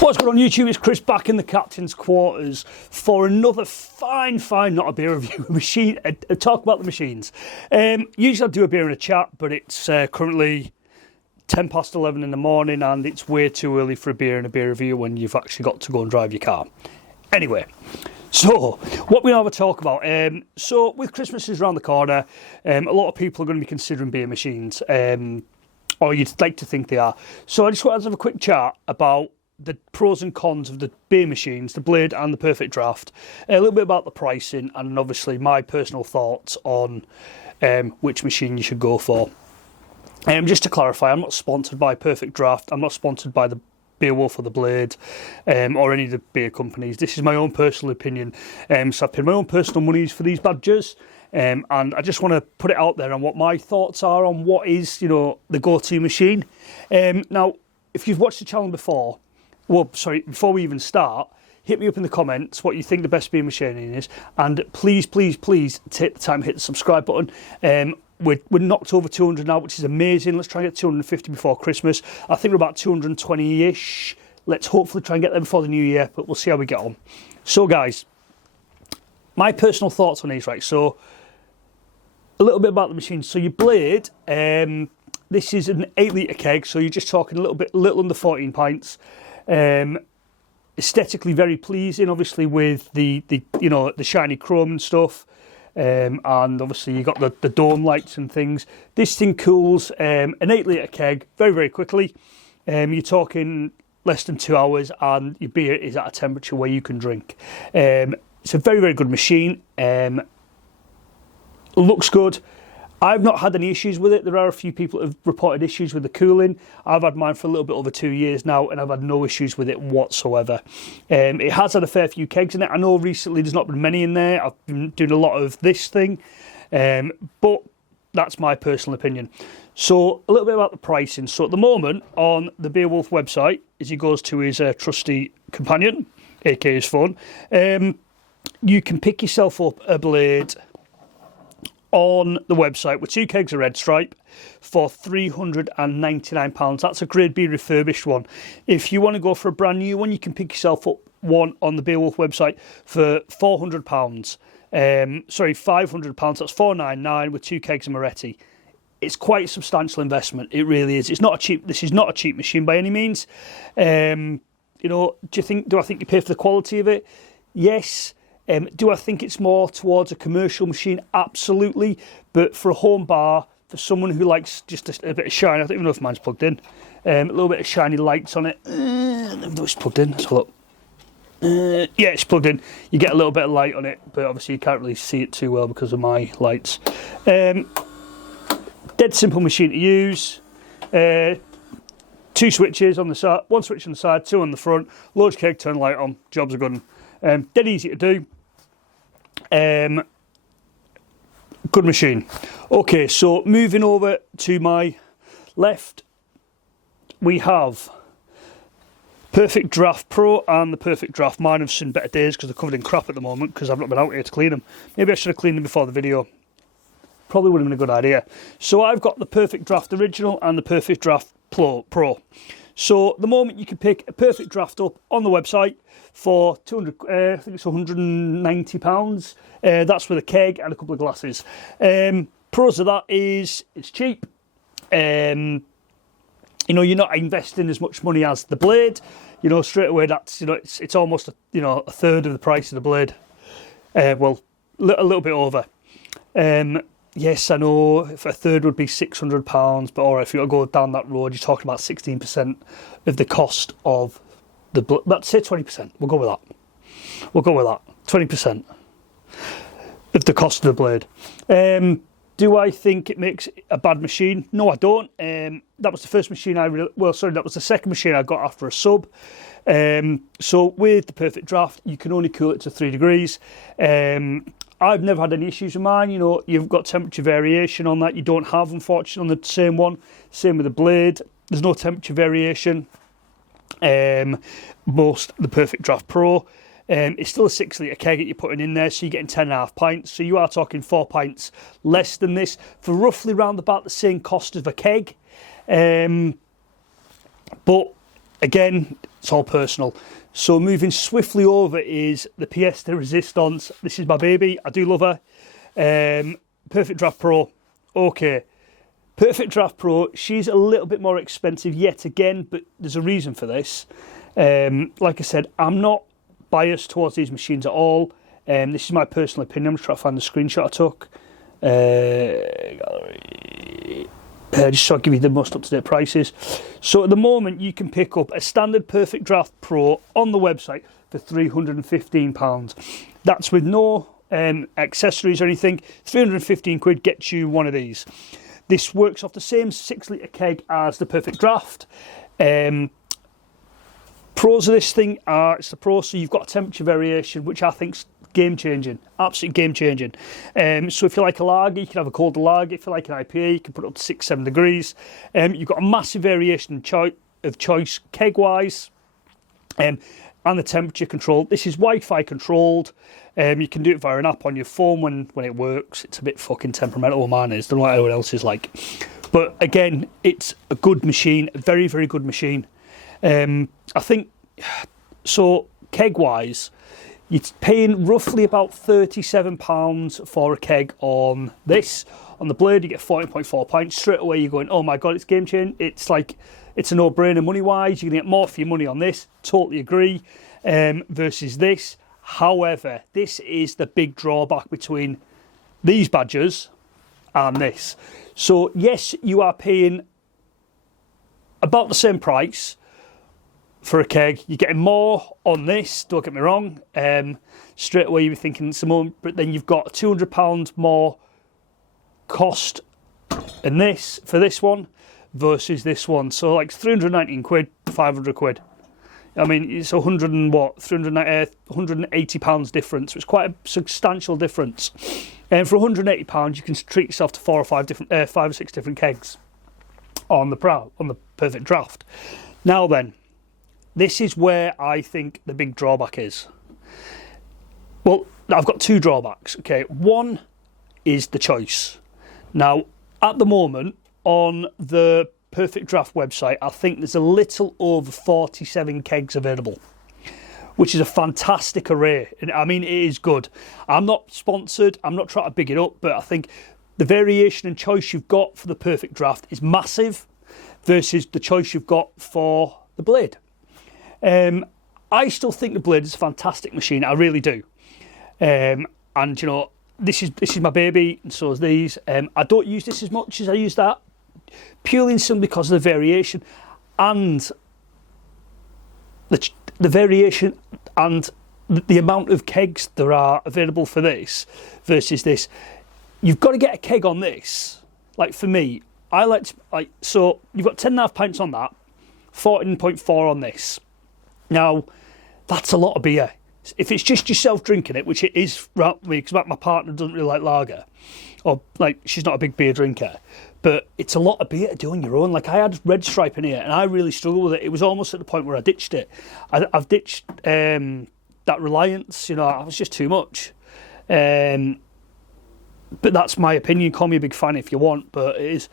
What's going on YouTube? It's Chris back in the captain's quarters for another fine, not a beer review, a talk about the machines. Usually I do a beer and a chat, but it's currently 10 past 11 in the morning and it's way too early for a beer and a beer review when you've actually got to go and drive your car. Anyway, so what we have a talk about. So with Christmas is around the corner, a lot of people are going to be considering beer machines, or you'd like to think they are. So I just want to have a quick chat about the pros and cons of the beer machines, the Blade and the Perfect Draft, a little bit about the pricing, and obviously my personal thoughts on which machine you should go for. Just to clarify, I'm not sponsored by Perfect Draft, I'm not sponsored by the Beowulf or the Blade, or any of the beer companies. This is my own personal opinion, so I've paid my own personal monies for these badges, and I just want to put it out there on what my thoughts are on what is, the go-to machine. Now, if you've watched the channel before, before we even start, hit me up in the comments what you think the best beer machine is, and please take the time to hit the subscribe button. We're knocked over 200 now, which is amazing. Let's try and get 250 before Christmas. I think we're about 220-ish. Let's hopefully try and get there before the new year, but we'll see how we get on. So guys, my personal thoughts on these, right? So a little bit about the machine. So your Blade, this is an 8-litre keg, so you're just talking a little under 14 pints. Aesthetically very pleasing, obviously with the shiny chrome and stuff, and obviously you got the dome lights and things. This thing cools an 8-litre keg very quickly. You're talking less than 2 hours, and your beer is at a temperature where you can drink. It's a very good machine. Looks good. I've not had any issues with it. There are a few people that have reported issues with the cooling. I've had mine for a little bit over 2 years now, and I've had no issues with it whatsoever. It has had a fair few kegs in it. I know recently there's not been many in there. I've been doing a lot of this thing, but that's my personal opinion. So a little bit about the pricing. So at the moment on the Beowulf website, as he goes to his trusty companion, aka his phone, you can pick yourself up a Blade on the website with 2 kegs of Red Stripe for £399. That's a grade B refurbished one. If you want to go for a brand new one, you can pick yourself up one on the Beowulf website for £400. £500. That's £499 with 2 kegs of Moretti. It's quite a substantial investment. It really is. It's not a cheap. This is not a cheap machine by any means. Do I think you pay for the quality of it? Yes. Do I think it's more towards a commercial machine? Absolutely. But for a home bar, for someone who likes just a bit of shine, I don't even know if mine's plugged in, a little bit of shiny lights on it. I don't know if it's plugged in. Let's have a look. Yeah, it's plugged in. You get a little bit of light on it, but obviously you can't really see it too well because of my lights. Dead simple machine to use. 2 switches on the side, 1 switch on the side, 2 on the front. Large keg, turn light on. Jobs are good. Dead easy to do. Good machine. Okay, so moving over to my left, we have Perfect Draft Pro and the Perfect Draft. Mine have seen better days because they're covered in crap at the moment because I've not been out here to clean them. Maybe I should have cleaned them before the video. Probably would have been a good idea. So I've got the Perfect Draft Original and the Perfect Draft Pro. So at the moment you can pick a Perfect Draft up on the website for I think it's £190. That's with a keg and a couple of glasses. Pros of that is it's cheap. You're not investing as much money as the Blade. Straight away that's it's almost a third of the price of the Blade. Well, a little bit over. Yes, I know if a third would be £600, but alright, if you go down that road, you're talking about 16% of the cost of the Blade. Let's say 20%. We'll go with that. 20% of the cost of the Blade. Do I think it makes a bad machine? No, I don't. That was the first machine that was the second machine I got after a sub. So with the Perfect Draft, you can only cool it to 3 degrees. I've never had any issues with mine. You've got temperature variation on that. You don't have, unfortunately, on the same one. Same with the Blade. There's no temperature variation. The Perfect Draft Pro. It's still a 6 litre keg that you're putting in there, so you're getting 10.5 pints. So you are talking 4 pints less than this for roughly round about the same cost of a keg. But again, it's all personal. So moving swiftly over is the pièce de résistance. This is my baby. I do love her. Perfect Draft Pro. Okay. Perfect Draft Pro, she's a little bit more expensive yet again, but there's a reason for this. Like I said, I'm not biased towards these machines at all. This is my personal opinion. I'm just trying to find the screenshot I took. Just so I'll give you the most up-to-date prices. So at the moment, you can pick up a standard Perfect Draft Pro on the website for £315. That's with no accessories or anything. 315 quid gets you one of these. This works off the same 6 litre keg as the Perfect Draft. Pros of this thing are, it's the Pro, so you've got temperature variation, which I think's game changing, absolute game changing. So if you like a lager, you can have a colder lager. If you like an IPA, you can put it up to 6-7 degrees. You've got a massive variation of choice keg wise, and the temperature control. This is Wi-Fi controlled. You can do it via an app on your phone when it works. It's a bit fucking temperamental, mine is. Don't know what everyone else is like. But again, it's a good machine, a very, very good machine. I think, so keg-wise, you're paying roughly about £37 for a keg on this. On the Blade, you get 14.4 pints. Straight away, you're going, oh my God, it's game changing. It's like, it's a no-brainer money-wise. You're going to get more for your money on this. Totally agree. Versus this. However, this is the big drawback between these badgers and this. So, yes, you are paying about the same price for a keg. You're getting more on this, don't get me wrong. Straight away, you're thinking some more, but then you've got £200 more cost in this for this one versus this one. So, like 319 quid, 500 quid. I mean, it's 100 and what, £180 difference. So it's quite a substantial difference. And for £180, you can treat yourself to 5 or 6 different kegs on the Perfect Draft. Now then, this is where I think the big drawback is. Well, I've got 2 drawbacks. Okay, one is the choice. Now, at the moment, on the Perfect Draft website, I think there's a little over 47 kegs available, which is a fantastic array. I mean, it is good. I'm not sponsored, I'm not trying to big it up, but I think the variation and choice you've got for the Perfect Draft is massive versus the choice you've got for the Blade. I still think the Blade is a fantastic machine, I really do. And you know, this is my baby, and so is these. I don't use this as much as I use that, purely and simply because of the variation and the variation and the amount of kegs there are available for this versus this. You've got to get a keg on this. Like for me, I like to, like, so you've got 10.5 pints on that, 14.4 on this. Now, that's a lot of beer. If it's just yourself drinking it, which it is right me, because my partner doesn't really like lager, or like she's not a big beer drinker, but it's a lot of beer to do on your own. Like I had Red Stripe in here, and I really struggled with it. It was almost at the point where I ditched it. I've ditched that Reliance. You know, it was just too much. But that's my opinion. Call me a big fan if you want, but it is.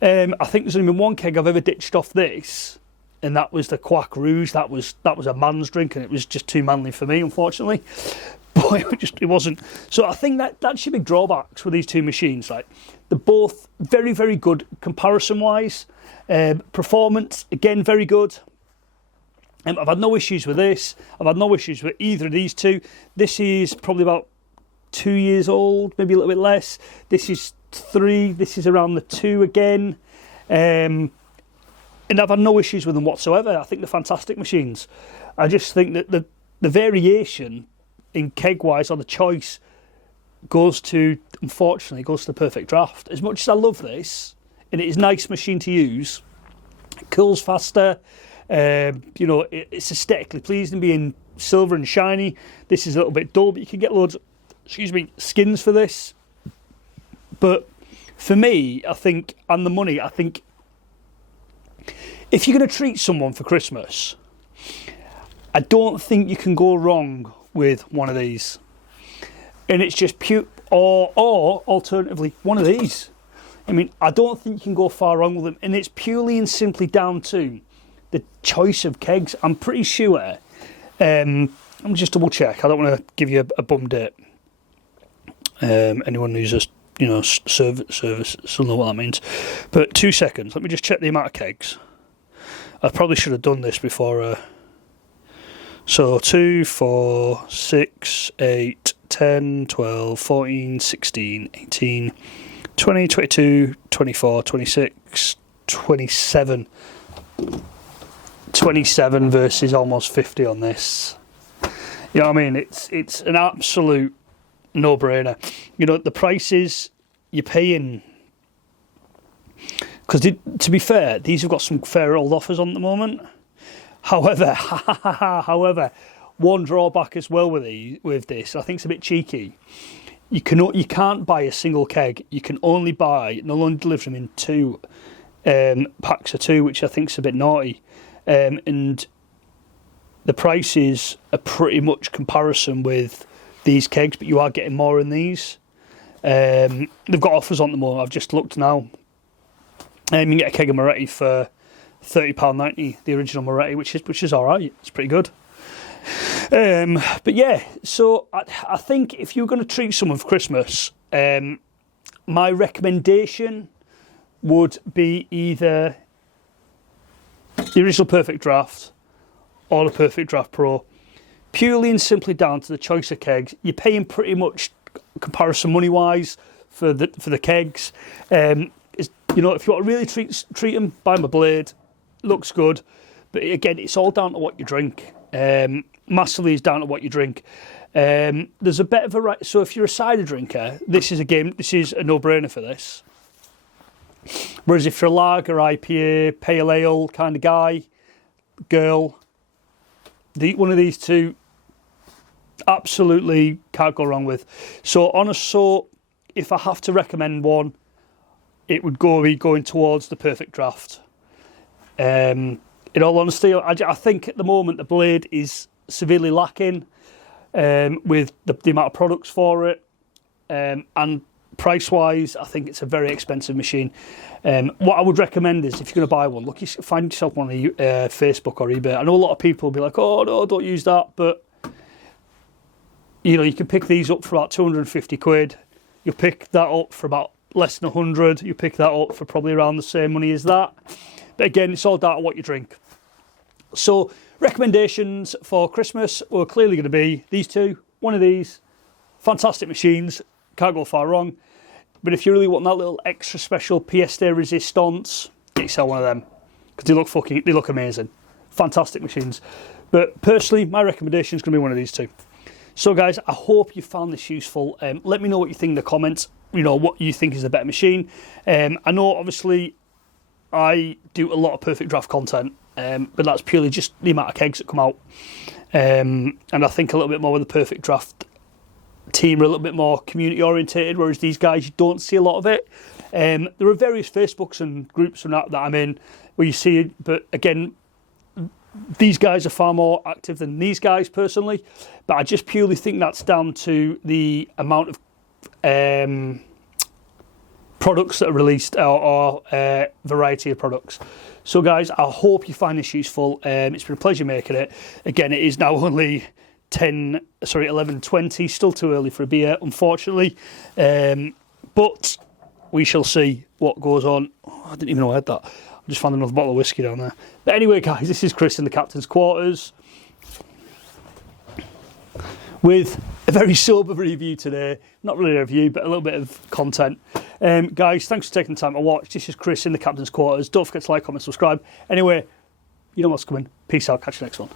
I think there's only been one keg I've ever ditched off this, and that was the Quack Rouge. That was a man's drink, and it was just too manly for me, unfortunately. But it wasn't. So I think that's your big drawbacks with these two machines. Like they're both very, very good comparison-wise. Performance, again, very good. I've had no issues with this. I've had no issues with either of these two. This is probably about 2 years old, maybe a little bit less. This is 3. This is around the 2 again. And I've had no issues with them whatsoever. I think they're fantastic machines. I just think that the variation in keg-wise on the choice unfortunately goes to the Perfect Draft. As much as I love this, and it is a nice machine to use, it cools faster, you know, it's aesthetically pleasing, being silver and shiny. This is a little bit dull, but you can get loads of, skins for this. But for me, I think, and the money, I think, if you're going to treat someone for Christmas, I don't think you can go wrong with one of these. And it's just pure, or alternatively, one of these. I mean, I don't think you can go far wrong with them. And it's purely and simply down to the choice of kegs. I'm pretty sure, let me just double check. I don't want to give you a bum date. Anyone who's a service will know what that means. But 2 seconds, let me just check the amount of kegs. I probably should have done this before. So 2, 4, 6, 8, 10, 12, 14, 16, 18, 20, 22, 24, 26, 27. 27 versus almost 50 on this. You know what I mean? It's an absolute no-brainer. You know, the prices you're paying, because to be fair, these have got some fair old offers on at the moment. However, one drawback as well with this, I think it's a bit cheeky. You can't buy a single keg. You can only buy, no longer deliver them in 2 packs of 2, which I think is a bit naughty. And the prices are pretty much comparison with these kegs, but you are getting more in these. They've got offers on them all. I've just looked now. You can get a keg of Moretti for £30.90, the original Moretti, which is all right. It's pretty good. But yeah, so I think if you're going to treat someone for Christmas, my recommendation would be either the original Perfect Draft or the Perfect Draft Pro, purely and simply down to the choice of kegs. You're paying pretty much comparison money wise for the kegs. You know, if you want to really treat them, buy them a Blade. Looks good, but again, it's all down to what you drink. Massively is down to what you drink. There's a bit of a so if you're a cider drinker, this is a no-brainer for this. Whereas if you're a lager, IPA, pale ale kind of guy, girl, one of these two, absolutely can't go wrong with. So if I have to recommend one, it would be going towards the Perfect Draft. In all honesty, I think at the moment the Blade is severely lacking with the amount of products for it, and price-wise, I think it's a very expensive machine. What I would recommend is, if you're going to buy one, find yourself one on Facebook or eBay. I know a lot of people will be like, "Oh no, don't use that," but you know, you can pick these up for about 250 quid. You'll pick that up for about less than 100. You pick that up for probably around the same money as that. But again, it's all down to what you drink. So recommendations for Christmas were clearly going to be these two. One of these, fantastic machines, can't go far wrong. But if you really want that little extra special pièce de résistance, get yourself one of them, because they look amazing. Fantastic machines. But personally, my recommendation is going to be one of these two. So guys, I hope you found this useful. Let me know what you think in the comments. You know, what you think is the better machine. I know, obviously, I do a lot of Perfect Draft content, but that's purely just the amount of kegs that come out. And I think a little bit more with the Perfect Draft team are a little bit more community orientated, whereas these guys, you don't see a lot of it. There are various Facebooks and groups and that I'm in where you see it, but again, these guys are far more active than these guys personally. But I just purely think that's down to the amount of products that are released, or variety of products. So guys, I hope you find this useful. It's been a pleasure making it. Again, it is now only 11:20, still too early for a beer, unfortunately. But we shall see what goes on. Oh, I didn't even know I had that. I just found another bottle of whiskey down there. But anyway, guys, this is Chris in the Captain's Quarters with a very sober review today. Not really a review, but a little bit of content. Guys, thanks for taking the time to watch. This is Chris in the Captain's Quarters. Don't forget to like, comment, subscribe. Anyway, you know what's coming. Peace out. Catch you next one.